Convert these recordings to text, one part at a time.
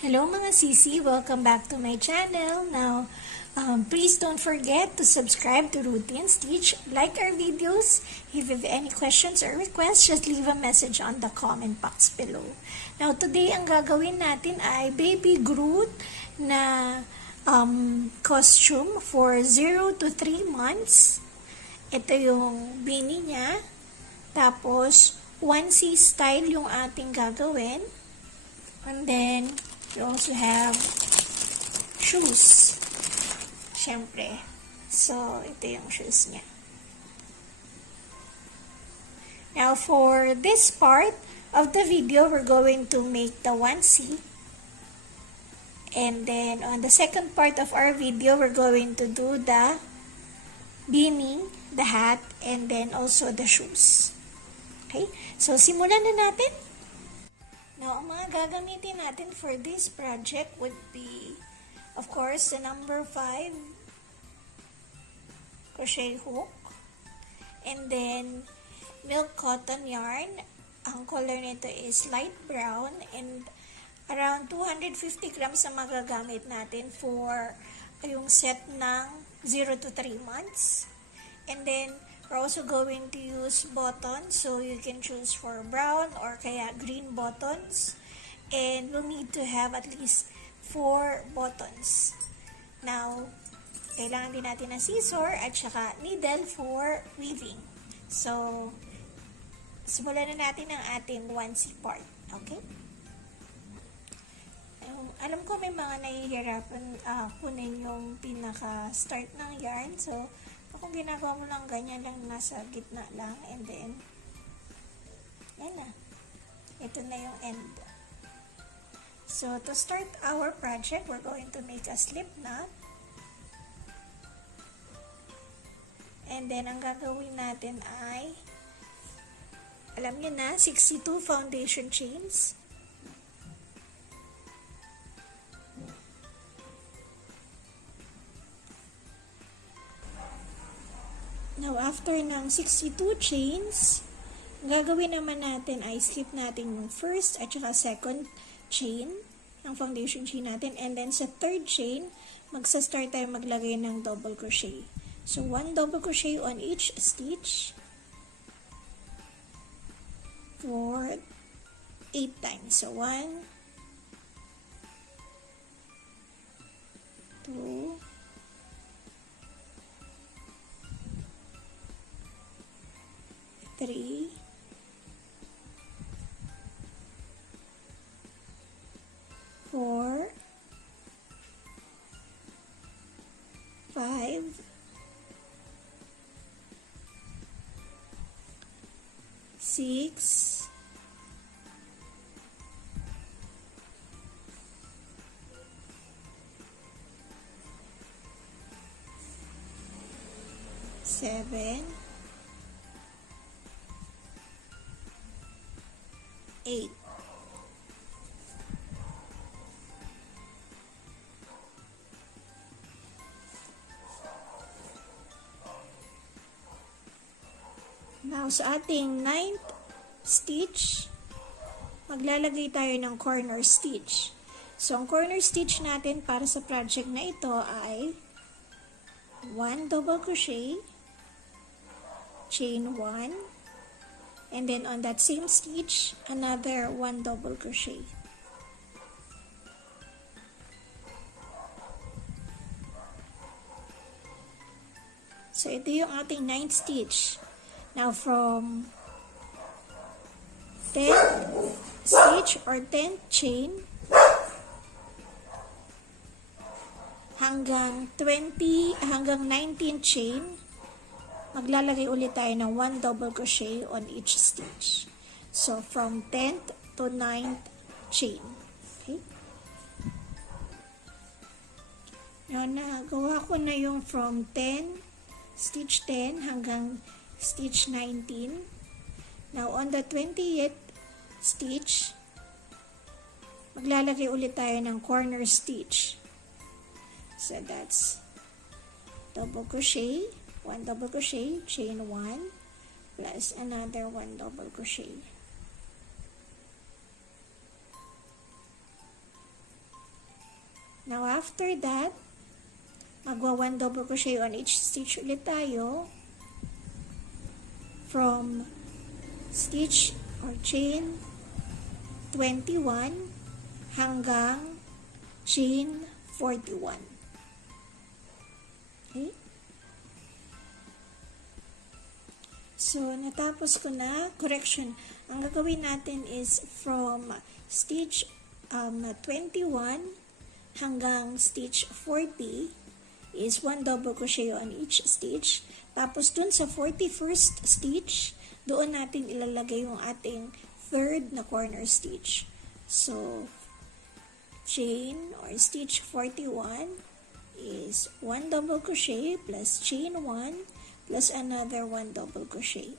Hello mga sisi! Welcome back to my channel. Now, please don't forget to subscribe to Routine Stitch, like our videos. If you have any questions or requests, just leave a message on the comment box below. Now, today ang gagawin natin ay Baby Groot na costume for 0 to 3 months. Ito yung beanie niya. Tapos, onesie style yung ating gagawin. And then, we also have shoes. Siyempre. So, ito yung shoes niya. Now, for this part of the video, we're going to make the onesie. And then, on the second part of our video, we're going to do the beanie, the hat, and then also the shoes. Okay? So, simulan na natin. Now, ang mga gagamitin natin for this project would be, of course, the number 5 crochet hook, and then milk cotton yarn. Ang color nito is light brown, and around 250 grams ang magagamit natin for yung set ng 0 to 3 months. And then, we're also going to use buttons, so you can choose for brown or kaya green buttons. And we'll need to have at least 4 buttons. Now, kailangan din natin ng scissor at saka needle for weaving. So, simulan na natin ang ating onesie part. Okay? Alam ko may mga nahihirapan kunin yung pinaka-start ng yarn. So, kung ginagawa mo lang ganyan lang, nasa gitna lang, and then yan na, ito na yung end. So to start our project, we're going to make a slip knot, and then ang gagawin natin ay, alam niyo na, 62 foundation chains. Now, after ng 62 chains, gagawin naman natin ay skip natin yung first at saka second chain ng foundation chain natin. And then, sa third chain, magsa-start tayo maglagay ng double crochet. So, 1 double crochet on each stitch for 8 times. So, 1, 2, 3, 4, 5, 6, 7, 8. Now, sa ating 9th stitch, maglalagay tayo ng corner stitch. So, ang corner stitch natin para sa project na ito ay 1 double crochet, chain 1, and then on that same stitch, another 1 double crochet. So, ito yung ating 9th stitch. Now, from 10th stitch or 10th chain hanggang 19th chain, maglalagay ulit tayo ng 1 double crochet on each stitch. So, from 10th to 9th chain. Okay? Now, nagawa ko na yung from stitch 10 hanggang stitch 19. Now, on the 20th stitch, maglalagay ulit tayo ng corner stitch. So, that's double crochet, 1 double crochet, chain 1, plus another 1 double crochet. Now, after that, magwa 1 double crochet on each stitch ulit tayo from stitch or chain 21 hanggang chain 41. Okay? So, natapos ko na. Correction. Ang gagawin natin is from stitch 21 hanggang stitch 40 is 1 double crochet on each stitch. Tapos, dun sa 41st stitch, doon natin ilalagay yung ating third na corner stitch. So, chain or stitch 41 is 1 double crochet plus chain 1 plus another 1 double crochet.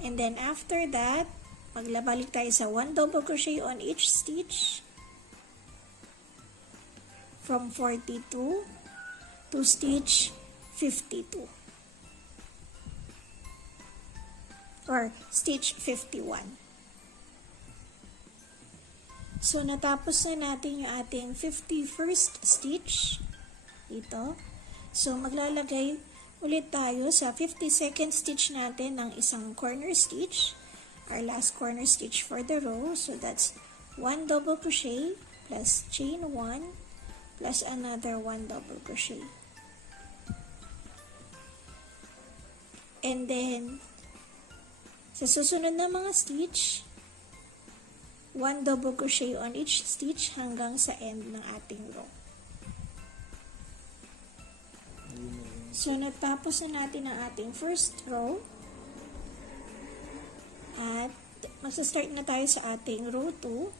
And then after that, maglabalik tayo sa 1 double crochet on each stitch from 42 to stitch 52 or stitch 51. So, natapos na natin yung ating 51st stitch dito. So, maglalagay ulit tayo sa 52nd stitch natin ng isang corner stitch, our last corner stitch for the row. So, that's 1 double crochet plus chain 1 plus another 1 double crochet. And then, sa susunod na mga stitch, 1 double crochet on each stitch hanggang sa end ng ating row. So, natapos na natin ang ating first row. At magsa-start na tayo sa ating row 2.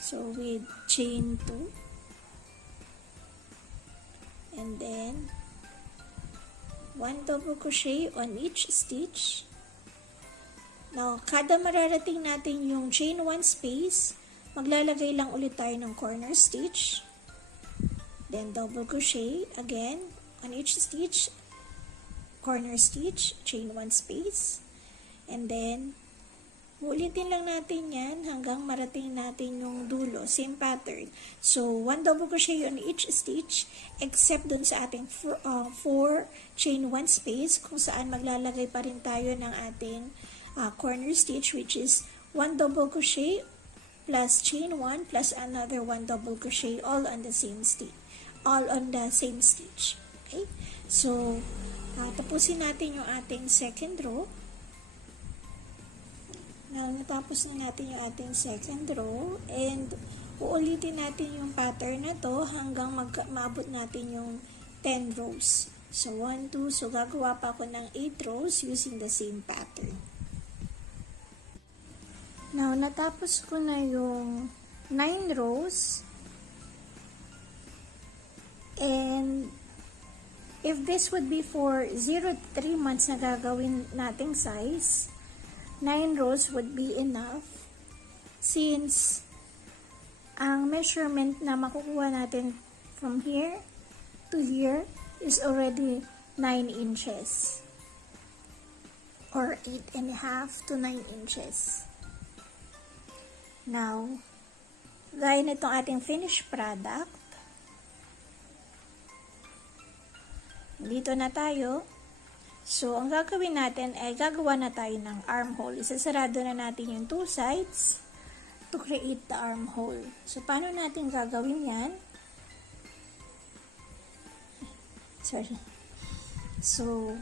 So, with chain 2. And then, 1 double crochet on each stitch. Now, kada mararating natin yung chain 1 space, maglalagay lang ulit tayo ng corner stitch. Then, double crochet again on each stitch, corner stitch, chain 1 space. And then, ulitin lang natin yan hanggang marating natin yung dulo. Same pattern. So, 1 double crochet on each stitch except dun sa ating 4 chain 1 space kung saan maglalagay pa rin tayo ng ating corner stitch, which is 1 double crochet plus chain 1 plus another 1 double crochet all on the same stitch. All on the same stitch. Okay? So, tapusin natin yung ating second row. Now, natapos na natin yung ating second row and uulitin natin yung pattern na to hanggang maabot natin yung 10 rows. So, 1, 2. So, gagawa pa ako ng 8 rows using the same pattern. Now, natapos ko na yung 9 rows. And, if this would be for 0 to 3 months na gagawin nating size, 9 rows would be enough since ang measurement na makukuha natin from here to here is already 9 inches or 8.5 to 9 inches. Now, gaya nitong ating finished product, dito na tayo. So, ang gagawin natin ay gagawa na tayo ng armhole. Isasarado na natin yung 2 sides to create the armhole. So, paano natin gagawin yan? Sorry. So,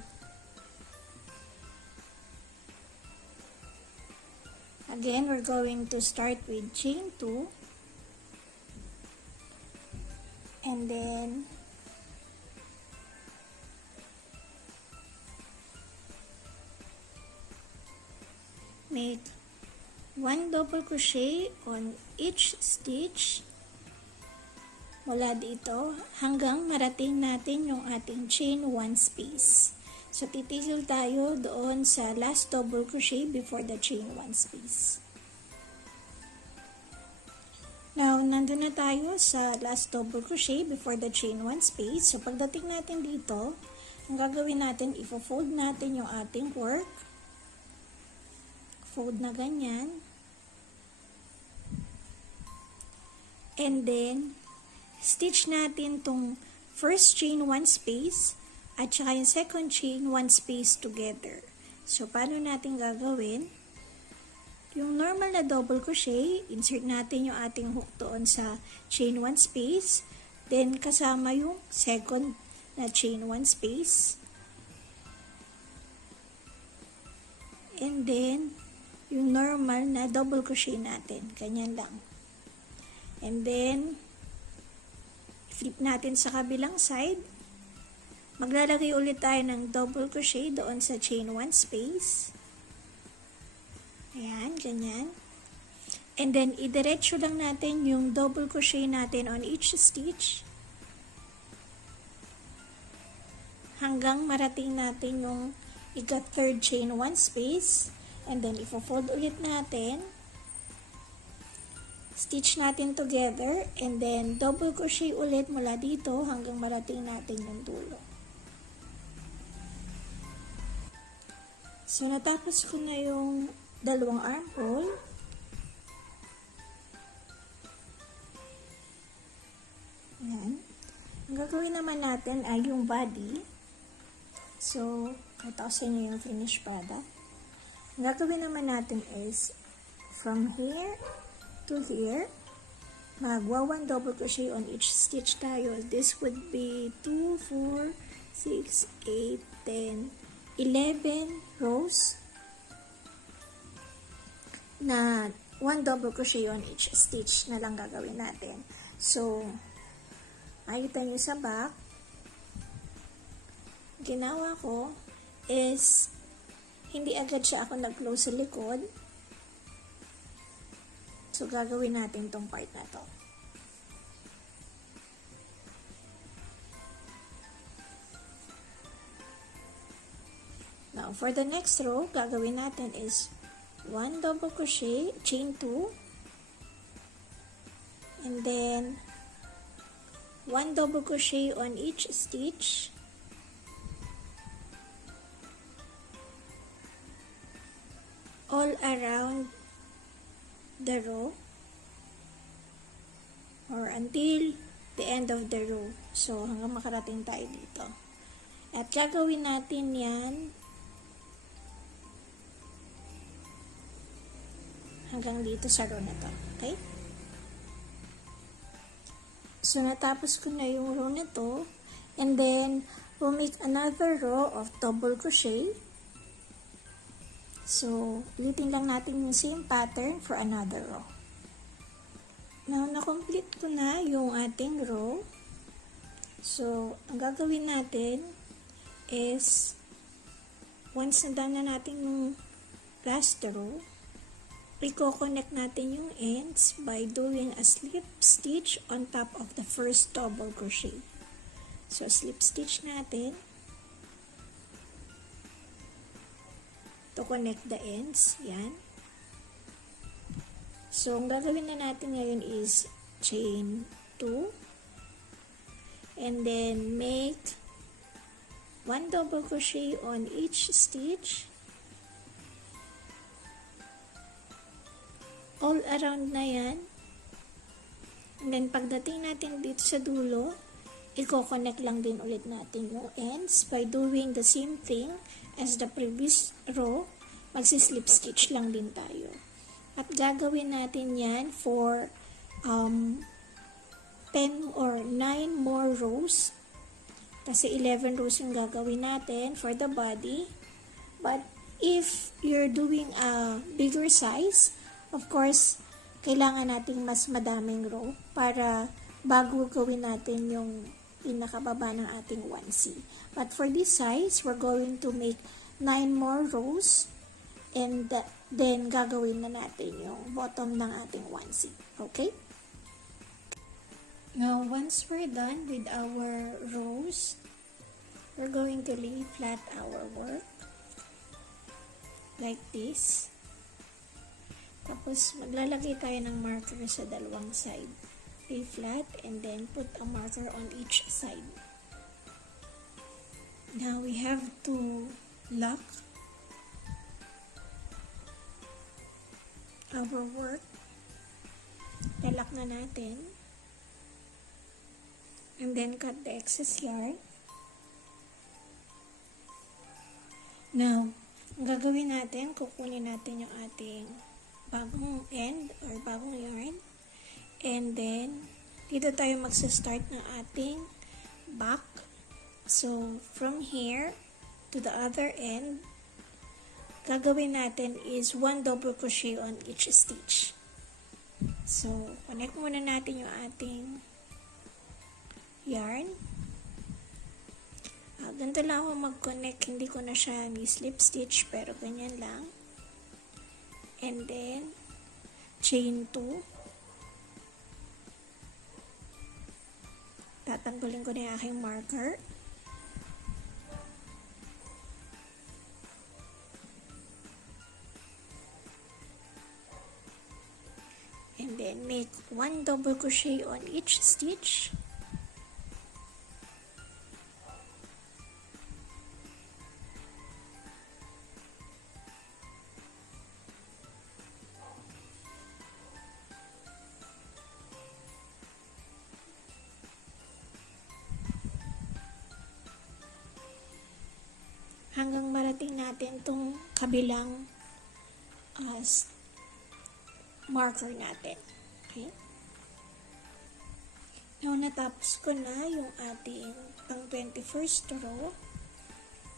again, we're going to start with chain 2. And then, make 1 double crochet on each stitch mula dito hanggang marating natin yung ating chain 1 space. So, titigil tayo doon sa last double crochet before the chain 1 space. Now, nandun na tayo sa last double crochet before the chain 1 space. So, pagdating natin dito, ang gagawin natin, ifo-fold natin yung ating work. Fold na ganyan. And then, stitch natin tong first chain 1 space at saka yung second chain 1 space together. So, paano natin gagawin? Yung normal na double crochet, insert natin yung ating hook doon sa chain 1 space. Then, kasama yung second na chain 1 space. And then, yung normal na double crochet natin. Ganyan lang. And then, flip natin sa kabilang side. Maglalagay ulit tayo ng double crochet doon sa chain 1 space. Ayan, ganyan. And then, idiretso lang natin yung double crochet natin on each stitch. Hanggang marating natin yung ika-third chain 1 space. And then, ifo-fold ulit natin. Stitch natin together. And then, double crochet ulit mula dito hanggang marating natin yung dulo. So, natapos ko na yung dalawang armhole. Ayan. Ang gagawin naman natin ay yung body. So, ito sa inyo yung finished product. Ang gagawin naman natin is from here to here, magwa 1 double crochet on each stitch tayo. This would be 2, 4, 6, 8, 10, 11 rows na 1 double crochet on each stitch na lang gagawin natin. So, makikita nyo sa back, ginawa ko is hindi agad siya ako nag-close sa likod. So, gagawin natin tong part na to. Now, for the next row, gagawin natin is 1 double crochet, chain 2, and then 1 double crochet on each stitch, all around the row or until the end of the row. So, hanggang makarating tayo dito. At gagawin natin yan hanggang dito sa row na to. Okay? So, natapos ko na yung row na to. And then, we'll make another row of double crochet. So, ulitin lang natin yung same pattern for another row. Now, na-complete ko na yung ating row. So, ang gagawin natin is, once na done na natin yung last row, i-connect natin yung ends by doing a slip stitch on top of the first double crochet. So, slip stitch natin to connect the ends. Yan. So, ang gagawin na natin ngayon is chain 2 and then make 1 double crochet on each stitch. All around na yan. And then, pagdating natin dito sa dulo, i-connect lang din ulit natin yung ends by doing the same thing as the previous row. Magsi-slip stitch lang din tayo. At gagawin natin yan for 10 or 9 more rows. Kasi 11 rows yung gagawin natin for the body. But if you're doing a bigger size, of course, kailangan nating mas madaming row para bago gawin natin yung pinakababa ng ating onesie. But for this size, we're going to make 9 more rows and then gagawin na natin yung bottom ng ating onesie. Okay? Now, once we're done with our rows, we're going to lay flat our work like this. Tapos, maglalagay tayo ng marker sa dalawang side. Lay flat and then put a marker on each side. Now, we have to lock our work. Lalak na natin. and then cut the excess yarn. Now, ang gagawin natin, kukunin natin yung ating bagong end or bagong yarn. And then, dito tayo magsa-start ng ating back. So, from here to the other end, gagawin natin is 1 double crochet on each stitch. So, connect muna natin yung ating yarn. Ganito lang ako mag-connect, hindi ko na siya ni-slip stitch, pero ganyan lang. And then, chain 2. Tatanggalin ko na yung aking marker. And then, make 1 double crochet on each stitch. Hanggang marating natin itong kabilang marker natin. Okay? Now, natapos ko na yung ating pang 21st row.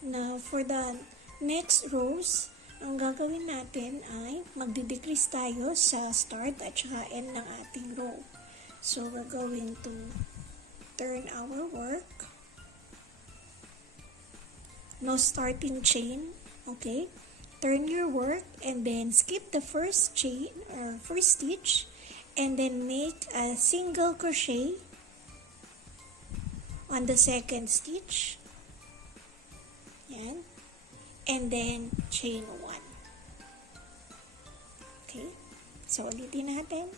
Now, for the next rows, ang gagawin natin ay magdi-decrease tayo sa start at saka end ng ating row. So, we're going to turn our work. No starting chain, okay? Turn your work and then skip the first chain or first stitch and then make a single crochet on the second stitch. Yan. And then chain 1. Okay? So, ulitin natin.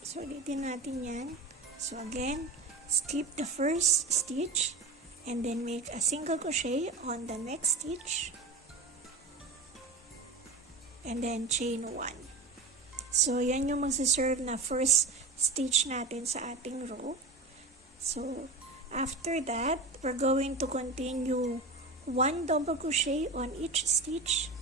So, ulitin natin yan. So, again, skip the first stitch and then make a single crochet on the next stitch and then chain 1. So, yan yung magsiserve na first stitch natin sa ating row. So, after that, we're going to continue 1 double crochet on each stitch.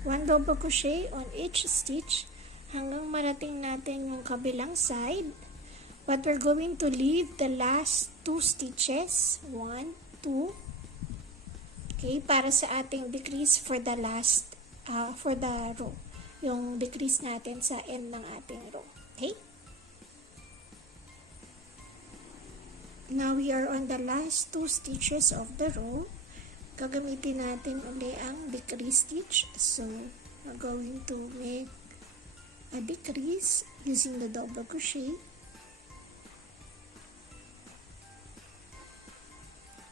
One double crochet on each stitch hanggang marating natin yung kabilang side. But we're going to leave the last 2 stitches. 1, 2. Okay, para sa ating decrease for the last, for the row. Yung decrease natin sa end ng ating row. Okay? Now we are on the last 2 stitches of the row. Gagamitin natin uli ang decrease stitch. So, we're going to make a decrease using the double crochet.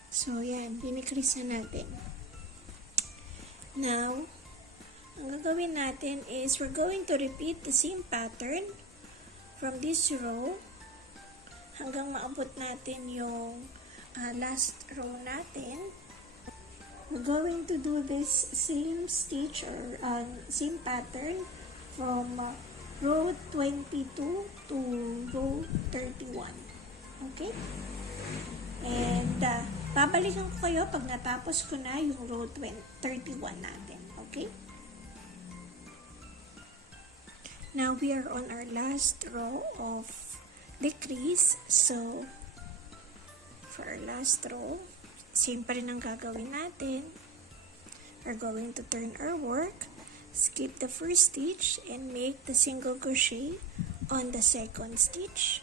So, yan. Dinicrease na natin. Now, ang gagawin natin is we're going to repeat the same pattern from this row hanggang maabot natin yung last row natin. We're going to do this same stitch or same pattern from row 22 to row 31. Okay? And babalikan ko kayo pag natapos ko na yung row 31 natin. Okay? Now we are on our last row of decrease. So, for our last row, same pa rin ang gagawin natin. We're going to turn our work, skip the first stitch, and make the single crochet on the second stitch.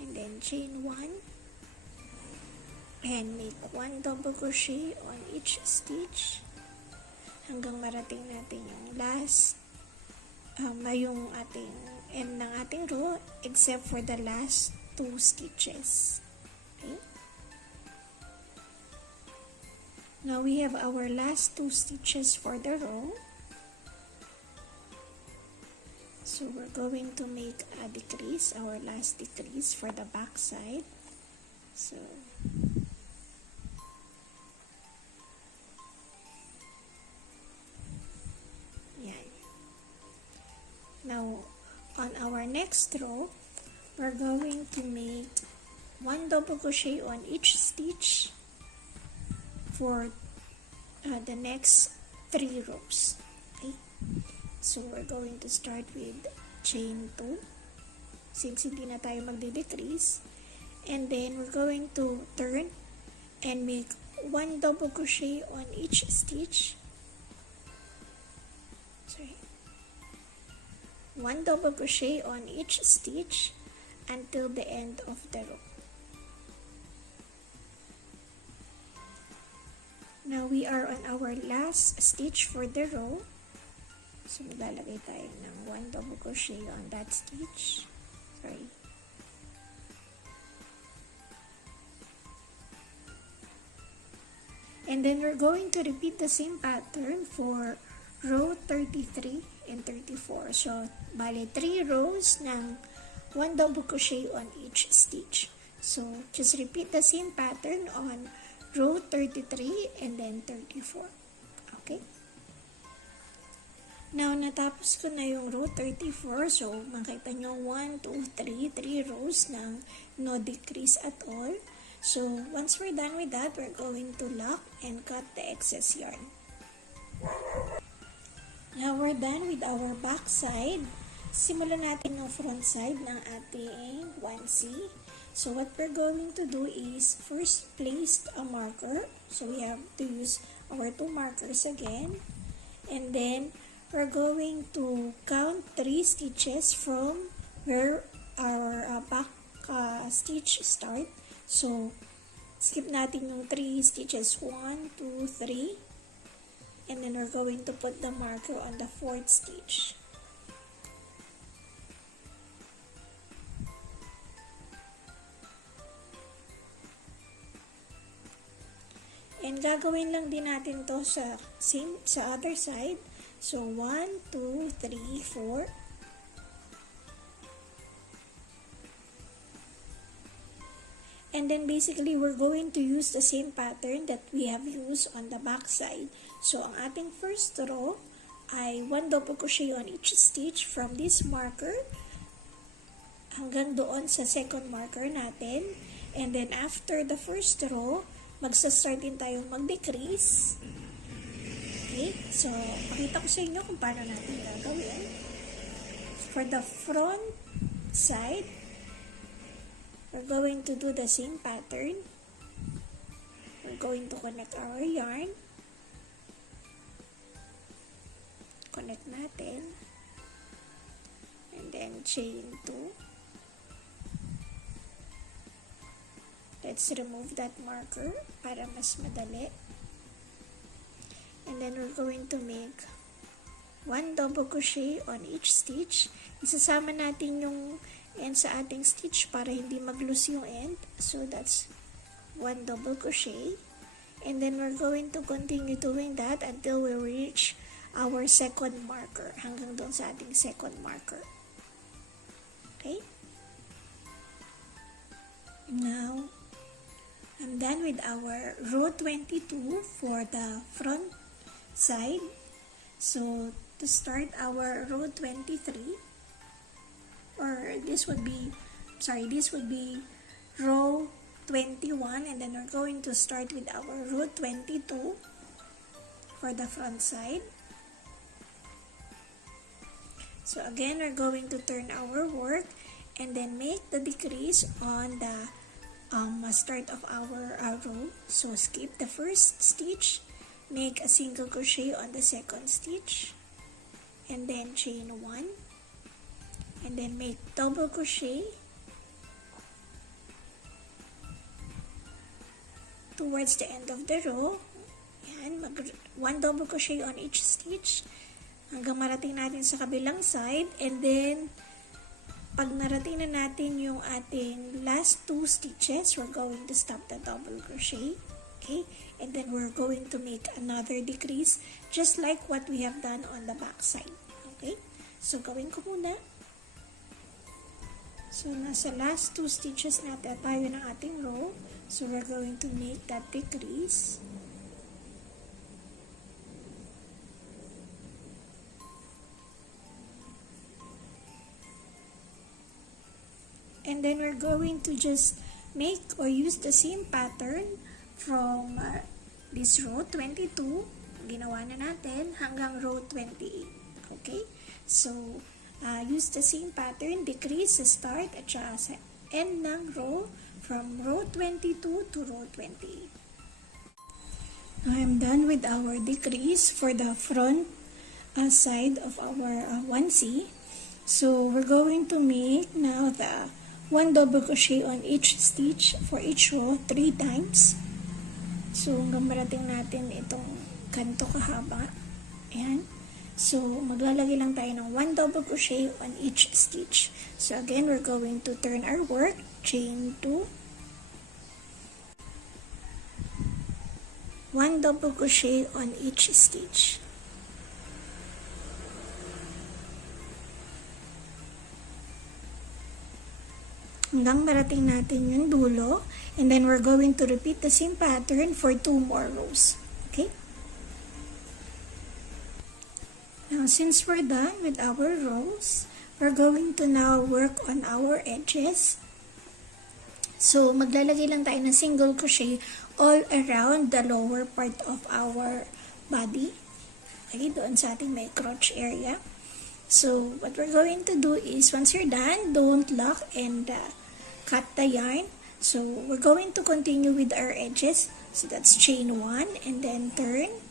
And then chain 1, and make 1 double crochet on each stitch hanggang marating natin yung last, yung ating end ng ating row except for the last 2 stitches. Okay? Now we have our last 2 stitches for the row. So we're going to make a decrease, our last decrease for the back side. So yan. Now on our next row, we're going to make 1 double crochet on each stitch for the next 3 rows. Okay, so we're going to start with chain 2 since hindi na tayo magde-decrease, and then we're going to turn and make 1 double crochet on each stitch. 1 double crochet on each stitch until the end of the row. Now we are on our last stitch for the row. So maglalagay tayo ng 1 double crochet on that stitch. And then we're going to repeat the same pattern for row 33 and 34. So bale 3 rows ng 1 double crochet on each stitch. So just repeat the same pattern on row 33 and then 34. Okay? Now, natapos ko na yung row 34. So, makita nyo 1, 2, 3 rows ng no decrease at all. So, once we're done with that, we're going to lock and cut the excess yarn. Now, we're done with our back side. Simulan natin yung front side ng ating onesie. So what we're going to do is first place a marker. So we have to use our 2 markers again. And then we're going to count 3 stitches from where our back stitch start. So skip natin yung 3 stitches. 1, 2, 3. And then we're going to put the marker on the 4th stitch. And gagawin lang din natin to sa other side. So 1, 2, 3, 4. And then basically we're going to use the same pattern that we have used on the back side. So ang ating first row ay 1 double crochet on each stitch from this marker hanggang doon sa second marker natin. And then after the first row, magsa-start din tayong mag-decrease. Okay? So, pakita ko sa inyo kung paano natin gagawin. For the front side, we're going to do the same pattern. We're going to connect our yarn. Connect natin. And then, chain 2. Let's remove that marker para mas madali. And then we're going to make 1 double crochet on each stitch. Isasama natin yung end sa ating stitch para hindi mag-loose yung end. So that's 1 double crochet. And then we're going to continue doing that until we reach our second marker. Hanggang doon sa ating second marker. Okay? Now, I'm done with our row 22 for the front side. So, to start our row 23, or this would be row 21, and then we're going to start with our row 22 for the front side. So, again, we're going to turn our work and then make the decrease on the start of our row. So skip the first stitch, make a single crochet on the second stitch, and then chain 1, and then make double crochet towards the end of the row. Yan, 1 double crochet on each stitch hanggang marating natin sa kabilang side, and then pag narating na natin yung ating last 2 stitches, we're going to stop the double crochet. Okay? And then we're going to make another decrease just like what we have done on the back side. Okay? So, gawin ko muna. So, nasa last 2 stitches na tayo ng ating row. So, we're going to make that decrease. And then, we're going to just make or use the same pattern from this row 22. Ginawa na natin hanggang row 28. Okay? So, use the same pattern, decrease sa start at saka sa end ng row from row 22 to row 28. Now, I'm done with our decrease for the front side of our onesie. So, we're going to make now the 1 double crochet on each stitch for each row 3 times. So, hanggang marating natin itong ganito kahaba. Ayan. So, maglalagay lang tayo ng 1 double crochet on each stitch. So, again, we're going to turn our work, chain 2, 1 double crochet on each stitch. Hanggang marating natin yung dulo. And then, we're going to repeat the same pattern for 2 more rows. Okay? Now, since we're done with our rows, we're going to now work on our edges. So, maglalagay lang tayo ng single crochet all around the lower part of our body. Okay, doon sa ating may crotch area. So, what we're going to do is, once you're done, don't lock and cut the yarn. So, we're going to continue with our edges. So, that's chain 1 and then turn.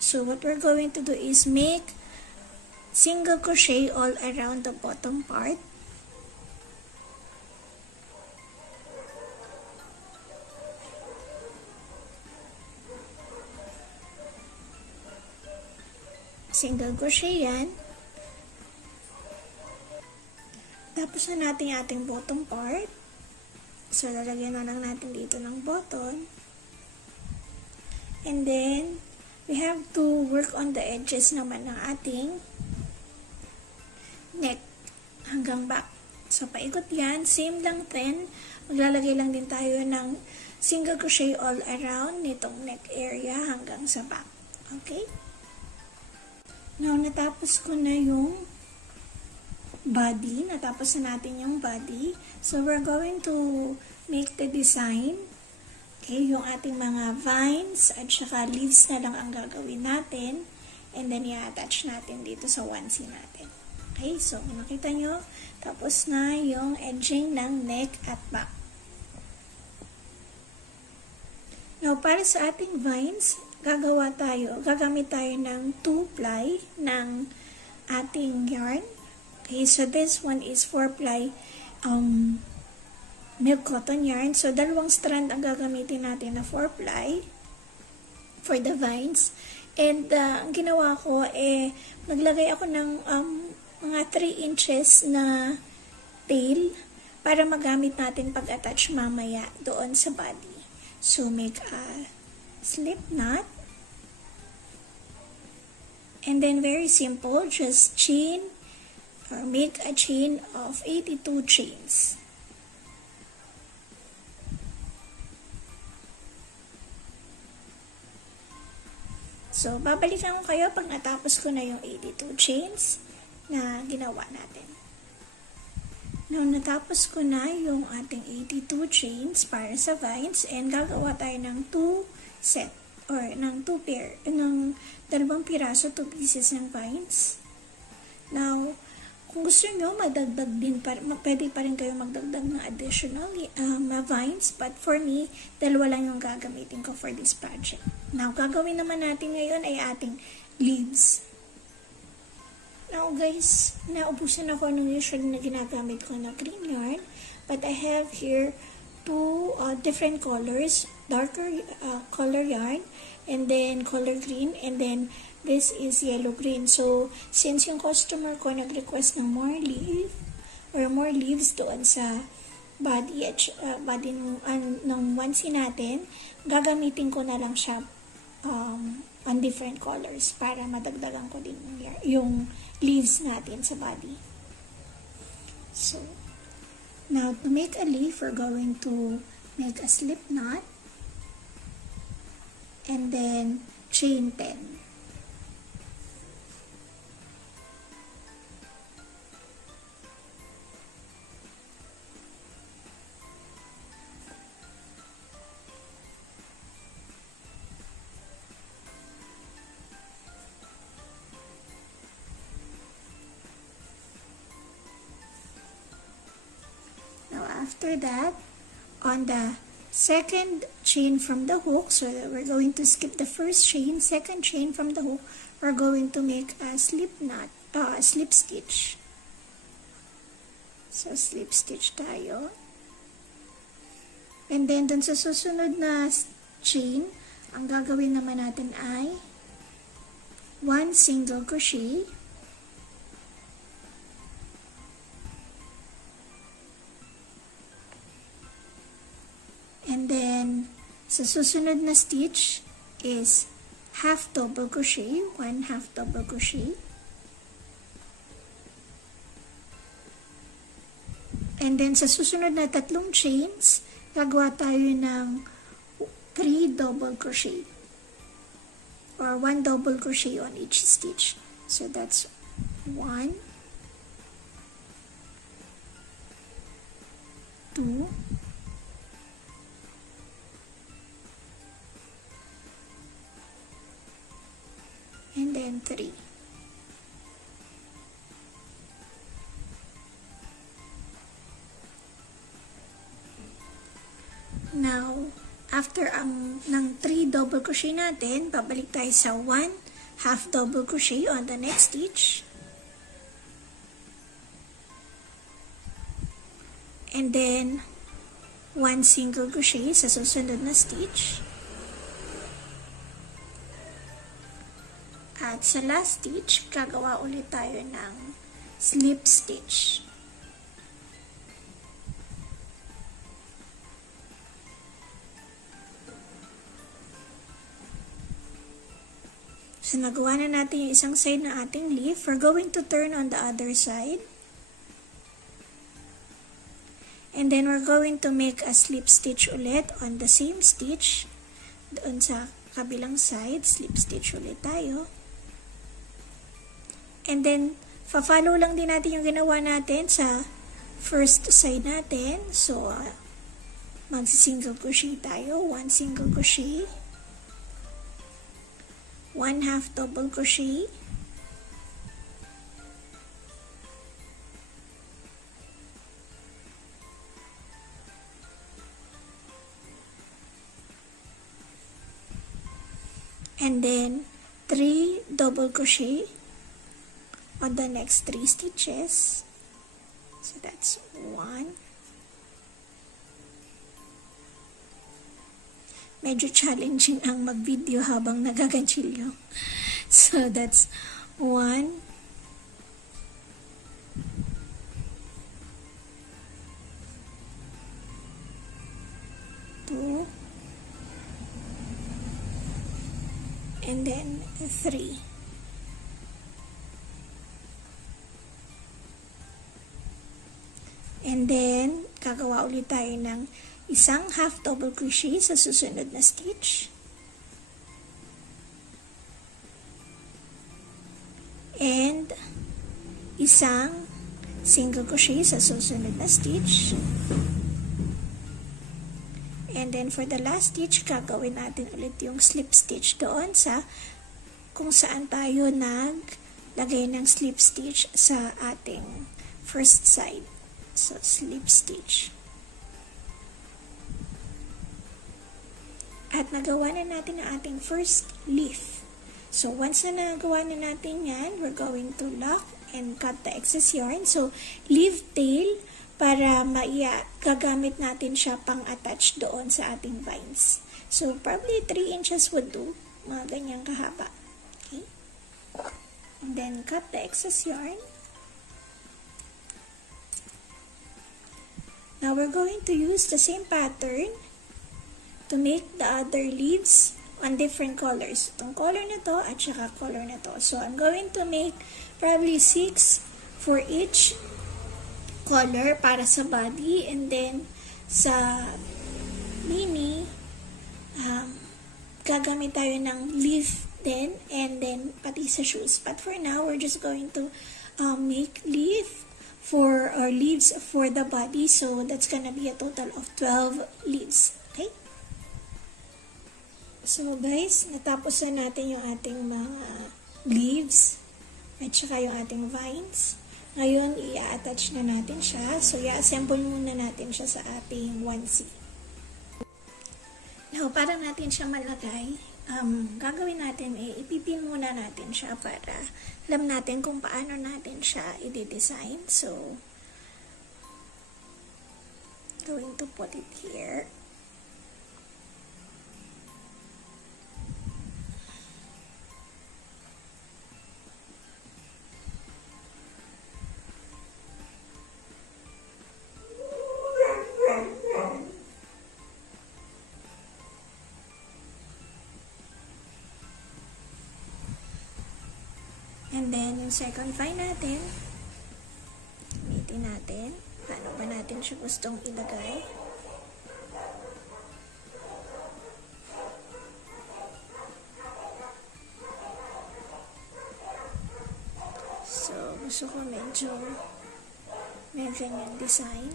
So, what we're going to do is make single crochet all around the bottom part. Single crochet yan. Tapos na natin yung ating bottom part. So, lalagyan na lang natin dito ng button. And then, we have to work on the edges naman ng ating neck hanggang back. So, paikot yan. Same lang din. Maglalagay lang din tayo ng single crochet all around nitong neck area hanggang sa back. Okay? Now, natapos ko na yung body. Natapos na natin yung body. So, we're going to make the design. Okay, yung ating mga vines at saka leaves na lang ang gagawin natin. And then, i-attach natin dito sa onesie natin. Okay, so, makita nyo, tapos na yung edging ng neck at back. Now, para sa ating vines, gagamit tayo ng 2-ply ng ating yarn. Okay, so this one is 4-ply milk cotton yarn. So, 2 strand ang gagamitin natin na 4-ply for the vines. And, ang ginawa ko, naglagay ako ng mga 3 inches na tail para magamit natin pag-attach mamaya doon sa body. So, make a slip knot. And then, very simple, just chain or make a chain of 82 chains. So, babalikan ko kayo pag natapos ko na yung 82 chains na ginawa natin. Now, natapos ko na yung ating 82 chains para sa vines and gagawa tayo ng 2 set or ng 2 pair, ng 2 piraso, 2 pieces ng vines. Now, kung gusto nyo, magdagdag din, pwede pa rin kayo magdagdag ng additional vines, but for me, 2 lang yung gagamitin ko for this project. Now, gagawin naman natin ngayon ay ating leaves. Now, guys, naubusan ako nung usually na ginagamit ko na green yarn, but I have here 2 different colors, darker color yarn, and then color green, and then this is yellow green. So, since yung customer ko nag-request ng more leaf or more leaves doon sa body ng onesie natin, gagamitin ko na lang siya on different colors para madagdagan ko din yung leaves natin sa body. So, now to make a leaf, we're going to make a slip knot and then chain 10. After that, on the second chain from the hook, so we're going to skip the first chain, second chain from the hook, we're going to make a slip knot, slip stitch. So, slip stitch tayo. And then, dun sa susunod na chain, ang gagawin naman natin ay 1 single crochet. And then, sa susunod na stitch is half double crochet, 1 half double crochet. And then, sa susunod na tatlong chains, gagawa tayo ng 3 double crochet. Or 1 double crochet on each stitch. So, that's 1, 2, and then 3. Now, after ng 3 double crochet natin, babalik tayo sa 1 half double crochet on the next stitch. And then, 1 single crochet sa susunod na stitch. At sa last stitch, gagawa ulit tayo ng slip stitch. So, nagawa na natin yung isang side ng ating leaf. We're going to turn on the other side. And then, we're going to make a slip stitch ulit on the same stitch. Doon sa kabilang side, slip stitch ulit tayo. And then, fa-follow lang din natin yung ginawa natin sa first side natin. So, mag-single crochet tayo. 1 single crochet. 1 half double crochet. And then, 3 double crochet on the next 3 stitches. So that's 1. Medyo challenging ang mag-video habang nagaganchilyo. So that's 1, 2, and then 3. And then, gagawa ulit tayo ng isang half double crochet sa susunod na stitch. And isang single crochet sa susunod na stitch. And then, for the last stitch, gagawin natin ulit yung slip stitch doon sa kung saan tayo naglagay ng slip stitch sa ating first side. So, slip stitch. At nagawa na natin ang ating first leaf. So, once na nagawa na natin yan, we're going to lock and cut the excess yarn. So, leave tail para gagamit natin siya pang-attach doon sa ating vines. So, probably 3 inches would do. Mga ganyang kahaba. Okay? And then, cut the excess yarn. Now, we're going to use the same pattern to make the other leaves on different colors. Itong color na to at saka color na to. So, I'm going to make probably 6 for each color para sa body, and then sa mini, gagamit tayo ng leaf din, and then pati sa shoes. But for now, we're just going to make leaves for the body. So, that's gonna be a total of 12 leaves. Okay? So, guys, natapos na natin yung ating mga leaves at saka yung ating vines. Ngayon, i-attach na natin siya. So, i-assemble muna natin siya sa ating onesie. Now, para natin siya malagay, gagawin natin, ipipin muna natin siya para alam natin kung paano natin siya i-design. So, going to put it here. And then, yung second vine natin, gamitin natin. Paano ba natin siya gustong ilagay? So, gusto ko medyo may ganyan design.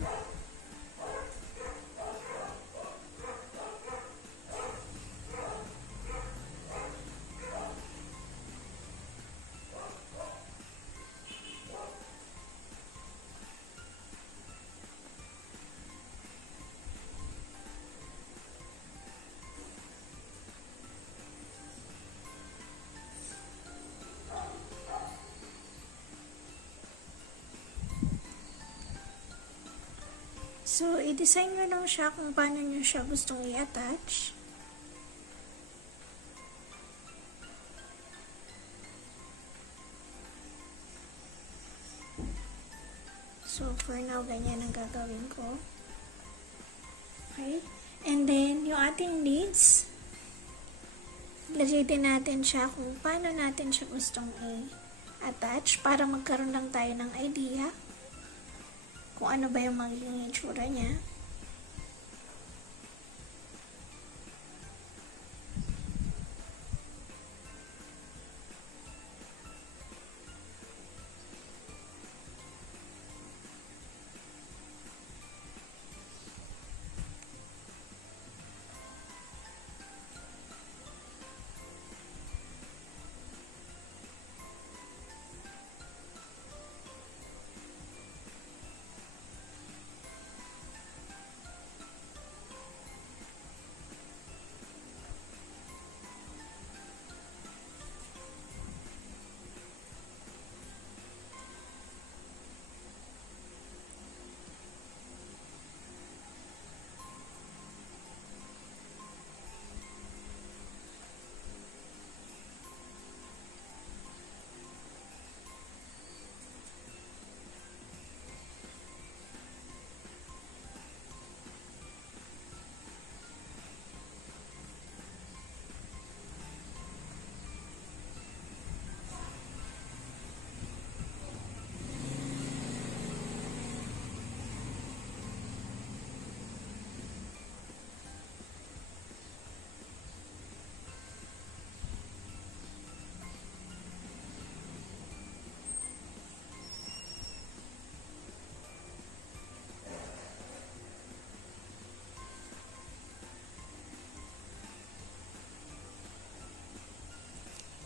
So, i-design nyo lang siya kung paano nyo siya gustong i-attach. So, for now, ganyan ang gagawin ko. Okay? And then, yung ating leads, lagay din natin siya kung paano natin siya gustong i-attach para magkaroon lang tayo ng idea kung ano ba yung magiging itsura niya.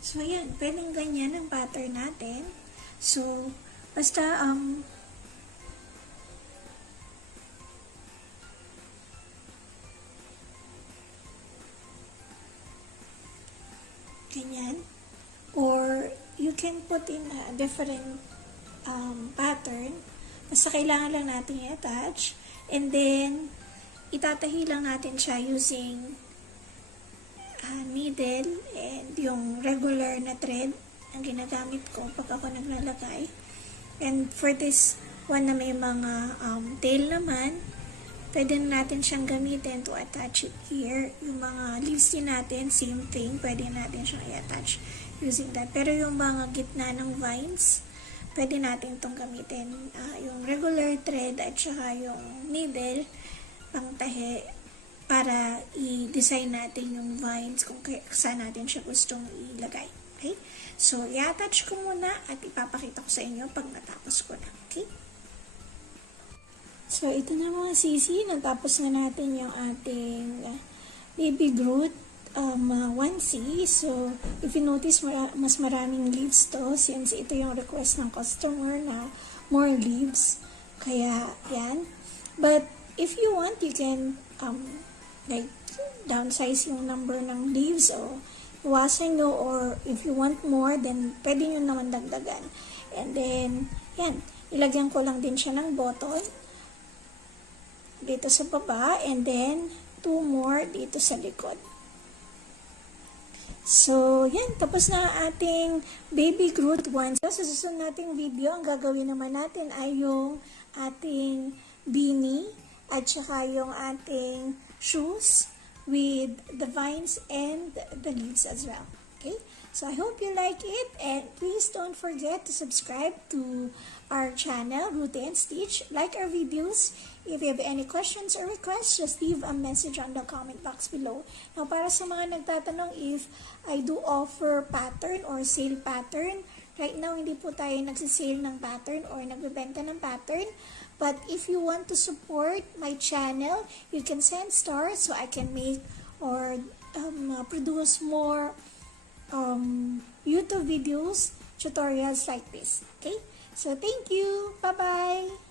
So, ayan. Pwedeng ganyan ang pattern natin. So, basta, ganyan. Or, you can put in a different pattern. Basta kailangan lang natin i-attach. And then, itatahi lang natin siya using needle and yung regular na thread ang ginagamit ko pag ako naglalagay. And for this one na may mga tail naman, Pwede na natin siyang gamitin to attach it here. Yung mga leaves din natin, same thing. Pwede natin siyang i-attach using that. Pero yung mga gitna ng vines, pwede natin itong gamitin. Yung regular thread at saka yung needle, pang tahi, para i-design natin yung vines kung saan natin siya gustong ilagay. Okay? So, i-attach ko muna at ipapakita ko sa inyo pag natapos ko na. Okay? So, ito na mga sisi. Natapos na natin yung ating Baby Groot onesie. So, if you notice, mas maraming leaves to since ito yung request ng customer na more leaves. Kaya, yan. But, if you want, you can like, downsize yung number ng leaves o iwasan nyo, or if you want more, then pwede nyo naman dagdagan. And then, yan. Ilagyan ko lang din siya ng button dito sa baba, and then 2 more dito sa likod. So, yan. Tapos na ating Baby Groot onesie. Sa susunod nating video, ang gagawin naman natin ay yung ating beanie at saka yung ating shoes with the vines and the leaves as well. Okay? So, I hope you like it, and please don't forget to subscribe to our channel, Root and Stitch. Like our videos. If you have any questions or requests, just leave a message on the comment box below. Now, para sa mga nagtatanong if I do offer pattern or sale pattern, right now, hindi po tayo nagsisale ng pattern or nagbebenta ng pattern. But if you want to support my channel, you can send stars so I can make or produce more YouTube videos, tutorials like this. Okay? So, thank you. Bye-bye.